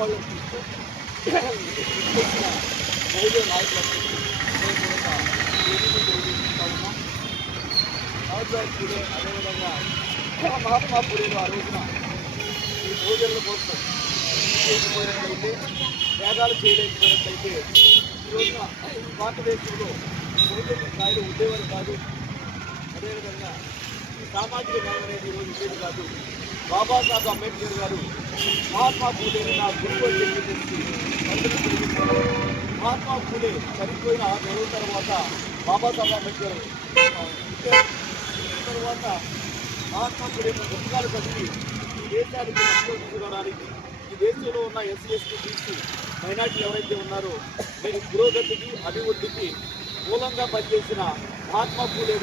వాళ్ళని చూస్తూ చేసిన రైల్వే నాయకులకు సావిత్రిబాయి పూలే అదేవిధంగా మహాత్మా పూలేలు ఆ రోజున ఈ భోజనాల కోసం చేయకపోయినట్లయితే త్యాగాలు చేయలేకపోయినట్లయితే ఈ రోజున ఈ భారతదేశంలో భోజన స్థాయిలో ఉండేవారు కాదు. అదేవిధంగా ఈ సామాజిక న్యాయం అనేది ఈరోజు ఉండేది కాదు. బాబాసాహెబ్ అంబేద్కర్ గారు మహాత్మా పూలేని నా గురువు అని చెప్పేసి అందరూ తెలియజేశారు. మహాత్మా పూలే చనిపోయిన 6 నెలల తర్వాత బాబాసాహెబ్ అంబేద్కర్ తర్వాత మహాత్మా పూలే పుస్తకాలు చదివి ఈ దేశానికి రక్షణ తీసుకురావడానికి ఈ దేశంలో ఉన్న ఎస్సీ ఎస్టీ బీసీ మైనార్టీలు ఎవరైతే ఉన్నారో వీరి పురోగతికి అభివృద్ధికి మూలంగా పనిచేసిన మహాత్మా పూలే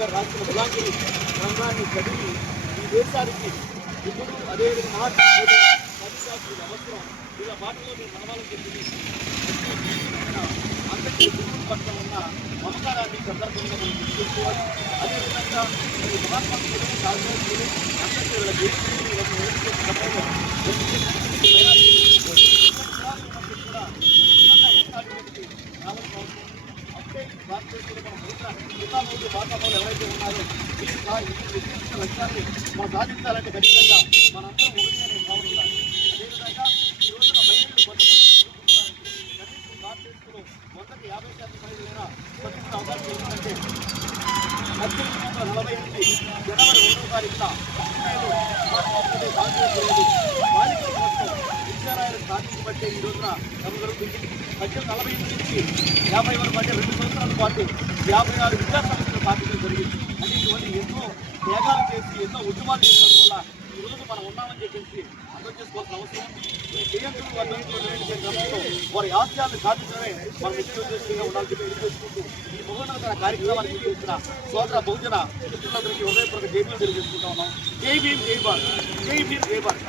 గారు రాసిన గులాంగిరి గ్రంథాన్ని చదివి ఈ దేశానికి ఇప్పుడు అదేవిధంగా మహాత్మా పూలే పరిశాస్త్రుల అవసరం ఇలా వాటిలో మేము నడవాలని చెప్పి అందరికీ గురువుల పట్ల ఉన్న మమకారాన్ని సందర్భంగా మనం గుర్తుంచుకోవాలి. అదేవిధంగా ఈ మహాత్మా పూలే సావిత్రిబాయి పూలే అందరికీ అంటే భారతదేశంలో మన వాతావరణంలో ఎవరైతే ఉన్నారో ఈ లక్ష్యాన్ని మనం సాధించాలంటే ఖచ్చితంగా మనందరం ఒకటి అనే భావన ఉండాలి. అదేవిధంగా ఈ రోజున మహిళలు భారతదేశంలో 150% మహిళలైనా స్వతంత్ర అవకాశం ఏంటంటే 1848 జనవరి 1వ తారీఖున బాలికల కోసం విద్యాలయాలు స్థాపించబట్టే ఈ రోజున జరుగుతుంది. 1848 నుంచి 50 వరకు అంటే 2 సంవత్సరాల పాటు 56 విద్యా సంస్థలు స్థాపించడం జరిగింది. అంటే ఇటువంటి ఎన్నో త్యాగాలు చేసి ఎన్నో ఉద్యమాలు చేసినందు వల్ల ఈ రోజు మనం ఉన్నామని చెప్పేసి అర్థం చేసుకోవాల్సిన అవసరం. ఈ జయంతులు వర్ధంతులు నిర్వహించే క్రమంలో వారి ఆశయాలను సాధించడమే మనం ముఖ్య ఉద్దేశంగా ఉండాలని చెప్పి తెలియజేసుకుంటూ ఈ మహోన్నత కార్యక్రమానికి చేసిన సోదర బహుజన మిత్రులందరికీ హృదయపూర్వక జైలు తెలియజేసుకుంటా ఉన్నాం. జై భీమ్ జై భారత్. జై భీమ్ జై భారత్.